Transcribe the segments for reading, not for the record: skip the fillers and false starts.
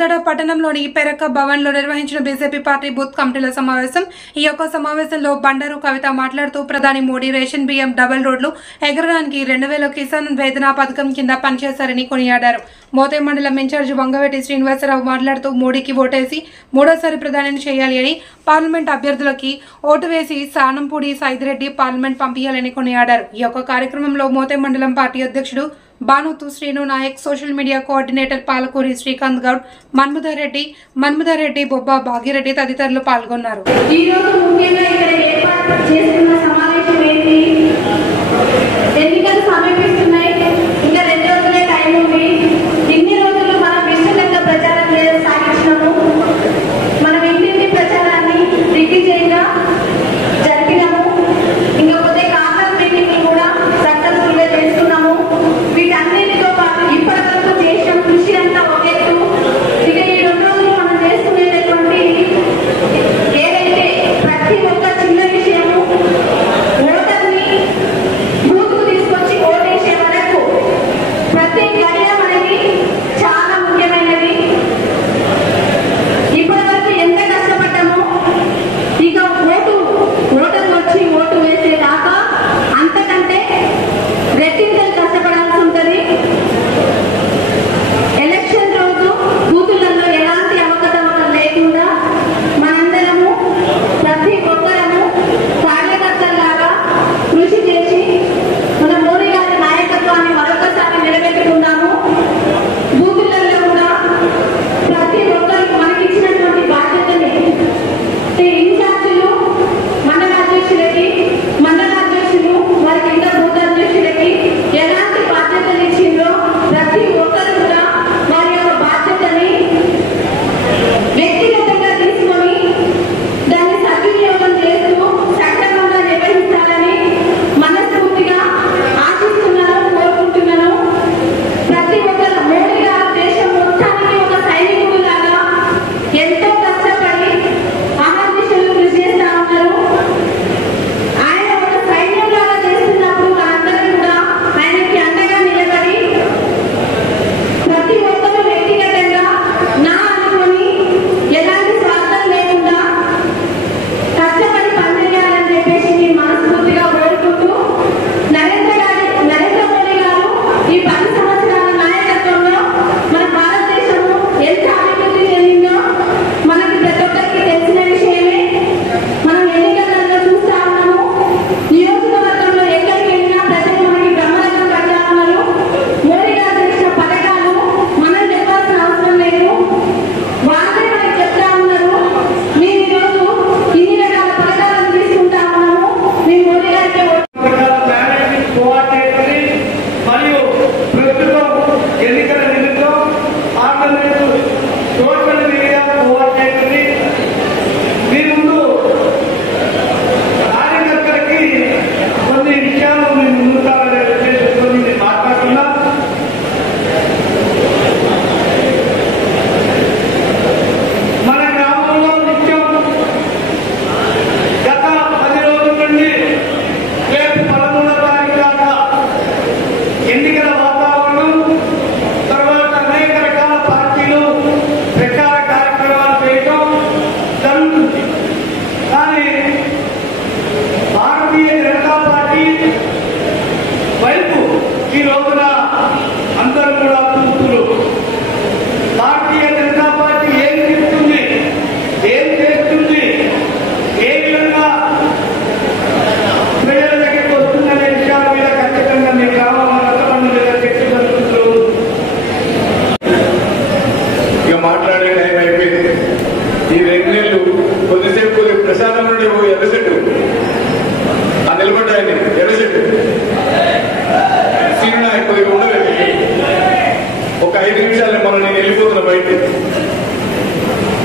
కోదాడ పట్టణంలోని పెరక భవన్లో నిర్వహించిన బీజేపీ పార్టీ బూత్ కమిటీల సమావేశం. ఈ యొక్క సమావేశంలో బండారు కవిత మాట్లాడుతూ ప్రధాని మోడీ రేషన్ బియ్యం డబుల్ రోడ్లు ఎగరడానికి 2000 కిసాన్ వేదన పథకం కింద పనిచేశారని కొనియాడారు. మోతే మండలం ఇన్ఛార్జ్ వంగవేటి శ్రీనివాసరావు మాట్లాడుతూ మోడీకి ఓటేసి మూడోసారి ప్రధానిని చేయాలి అని, పార్లమెంట్ అభ్యర్థులకి ఓటు వేసి సానంపూడి సైదిరెడ్డి పార్లమెంట్ పంపించాలని కొనియాడారు. ఈ యొక్క కార్యక్రమంలో మోతే మండలం పార్టీ అధ్యక్షుడు Banothu Srinu Nayak, social media coordinator Palakuri Srikanth Goud, Manmadhar Reddy, Bobba Bhagyareddy తదితరులు పాల్గొన్నారు.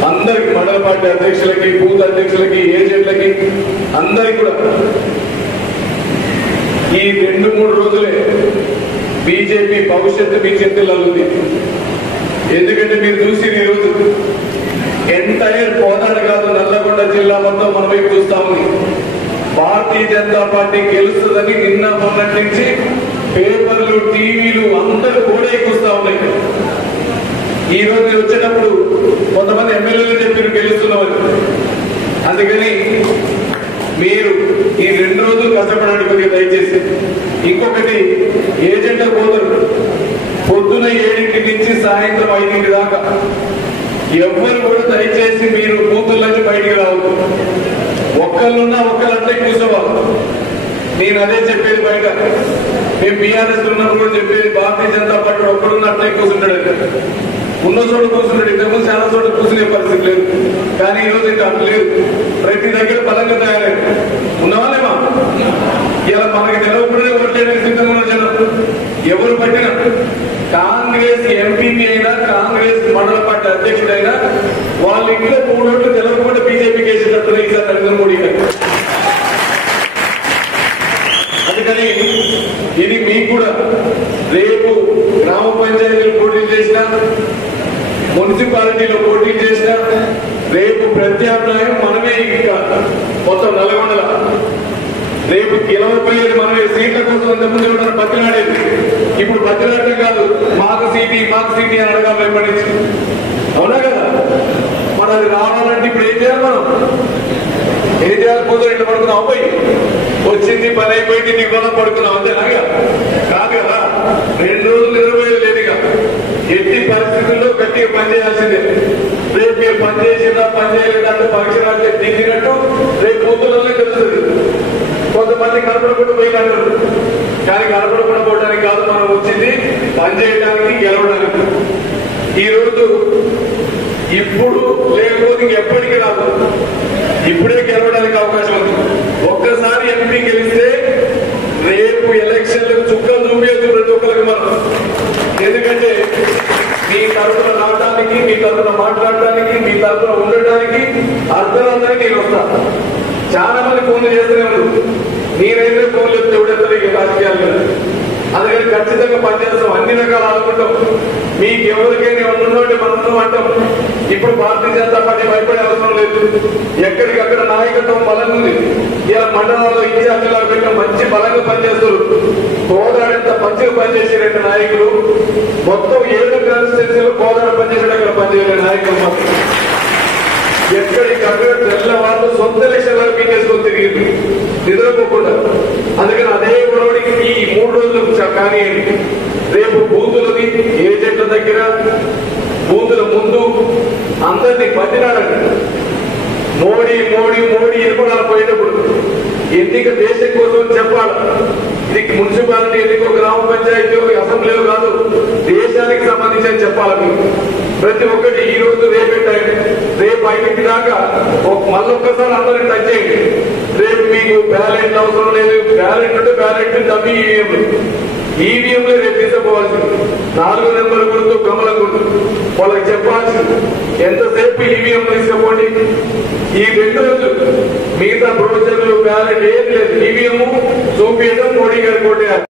అందరికి మండల పార్టీ అధ్యక్షులకి, బూత్ అధ్యక్షులకి, ఏజెంట్లకి అందరికి కూడా ఈ 2-3 రోజులే బీజేపీ భవిష్యత్తు మీ చేతుల్లో ఉంది. ఎందుకంటే మీరు చూసి ఈ రోజు ఎంటైర్ కోదాడ కాదు, నల్లగొండ జిల్లా మొత్తం మన వైపు చూస్తా ఉంది. భారతీయ జనతా పార్టీ గెలుస్తుందని నిన్న మొన్నటి నుంచి పేపర్లు, టీవీలు అందరూ కూడా ఎక్కువస్తా ఉన్నాయి. ఈ రోజు వచ్చేటప్పుడు కొంతమంది ఎమ్మెల్యేలు చెప్పారు గెలుస్తున్నవారు. అందుకని మీరు ఈ 2 రోజులు కష్టపడండి కొద్దిగా దయచేసి. ఇంకొకటి ఏజెంట్ల పోతారు పొద్దున 7 నుంచి సాయంత్రం 5 దాకా. ఎవ్వరు కూడా దయచేసి మీరు బూతుల నుంచి బయటికి రావద్దు. ఒక్కళ్ళున్నా ఒక్కళ్ళంటే కూర్చోవాలి. నేను అదే చెప్పేది బయట. మేము బీఆర్ఎస్ ఉన్నప్పుడు కూడా చెప్పేది భారతీయ జనతా పార్టీ ఒక్కడున్న అట్లే కూర్చుంటాడు. ఉన్న చోట కూర్చుంటాడు. ఇంతకుముందు చాలా చోట కూర్చునే పరిస్థితి లేదు. కానీ ఈరోజు ఇంకా అట్లా లేదు. ప్రతి దగ్గర బలంగా తయారైంది. ఉన్నవాళ్ళేమా ఇలా మనకి తెలవకూడదే ఓట్లేయడానికి సిద్ధంగా ఉన్న జనం ఎవరు పట్టినా, కాంగ్రెస్ ఎంపీపీ అయినా కాంగ్రెస్ మండల పార్టీ అధ్యక్షుడైనా వాళ్ళ ఇంట్లో 3 ఓట్లు తెలవకుండా బీజేపీకి వేసేటట్టు ఈసారి నరేంద్ర మోడీ గారు. అందుకని ఇది మీకు కూడా రేపు గ్రామ పంచాయతీలు పోటీ చేసినా, మున్సిపాలిటీలో పోటీ చేసినా రేపు ప్రత్యామ్నాయం మనమే. ఇంకా మొత్తం నల్గొండల రేపు గెలవపోయేది మనమే. సీట్ల కోసం అంతకుముందు కూడా బతిలాడేది. ఇప్పుడు బతిలాడటం కాదు, మాకు సీటీ అని అడగాలి ఎప్పటి నుంచి. అవునా కదా? మరి అది రావాలంటే ఇప్పుడు ఏం చేయాలి? మనం ఏం చేయాలి? పోతే ఇట్లా పడుకున్నాం, పోయి వచ్చింది పని అయిపోయింది, నీ కోసం పడుకున్నాం అంతేనాగా? కాదు కదా. 2 రోజులు నిద్రపోయేది లేదుగా. ఎట్టి పరిస్థితుల్లో గట్టిగా పనిచేయాల్సిందే. రేపు మీరు పనిచేసిందా పని చేయలేదంటే పరీక్ష దిగినట్టు రేపు పొద్దులనే తెలుస్తుంది. కొంతమంది కనపడకుండా పోయినట్టు. కానీ కనపడకుండా పోవడానికి కాదు మనం వచ్చింది, పని చేయడానికి, గెలవడానికి. ఈ రోజు ఇప్పుడు లేకపోతే ఇంకెప్పటికీ రాదు. ఇప్పుడే గెలవడానికి అవకాశం ఉంది. ఒక్కసారి ఎంపీ గెలిస్తే రేపు ఎలక్షన్లకు చుక్కలు చూపించదు ప్రతి ఒక్కరికి మనం. ఎందుకంటే మీ తరఫున రావడానికి, మీ తరఫున మాట్లాడటానికి, మీ తరఫున ఉండటానికి అర్థవంతరికి నేను వస్తాను. చాలా మంది ఫోన్లు చేస్తూనే ఉన్నారు. నేనైతే ఫోన్లు చెప్తే ఎవడెత్తారు ఈ రాజకీయాలు. అందుకని ఖచ్చితంగా పనిచేస్తాం, అన్ని రకాలు ఆదుకుంటాం. మీకు ఎవరికైనా ఉన్నోటి మనం అంటాం. ఇప్పుడు భారతీయ జనతా పార్టీ భయపడే అవసరం లేదు. ఎక్కడికక్కడ నాయకత్వం బలంగా ఉంది. ఇలా మండలంలో ఇన్ఛార్జిలా పెట్టిన మంచి బలంగా పనిచేస్తారు. కోదాడంత మంచిగా పనిచేసే 2 నాయకులు మొత్తం 7 కాన్స్టిట్యూన్సీలో కోదాడ పనిచేసాడు. అక్కడ పనిచేసే నాయకులు మొత్తం ఎక్కడికక్కడ తెల్లవాళ్ళు సొంత ఎలక్షన్ వరకు పీకేసుకొని తిరిగింది నిద్రపోకుండా. అందుకని అదే గొడవడికి ఈ 3 రోజులు కానీ రేపు బూతులది ఏజెంట్ల దగ్గర బూతుల ముందు అందరినీ బతిలాడండి. మోడీ మోడీ మోడీ ఎన్నికలు పోయేటప్పుడు ఎన్నిక దేశం కోసం చెప్పాలి. ఇది మున్సిపాలిటీ ఎన్నికో, గ్రామ పంచాయతీ, అసెంబ్లీలో కాదు, దేశానికి సంబంధించి అని చెప్పాలి. మీకు ప్రతి ఒక్కటి ఈ రోజు రేపెట్టాయండి. రేపు 5 దాకా మళ్ళొక్కసారి అందరినీ టచ్ చేయండి. రేపు మీకు బ్యాలెట్ అవసరం లేదు. బ్యాలెట్ ఉంటే బ్యాలెట్ తప్పి ఈవీఎంలో రేపు తీసుకోవాల్సింది. 4 నెంబర్ గుర్తు, కమల గుర్తు వాళ్ళకి చెప్పాల్సింది. ఎంతసేపు ఈవీఎం తీసుకోండి. ఈ 2 రోజులు మిగతా బ్రోచర్లు, బ్యాలెట్ ఏది లేదు. ఈవీఎం చూపించడం, మోడీ గారు కొట్టేయాలి.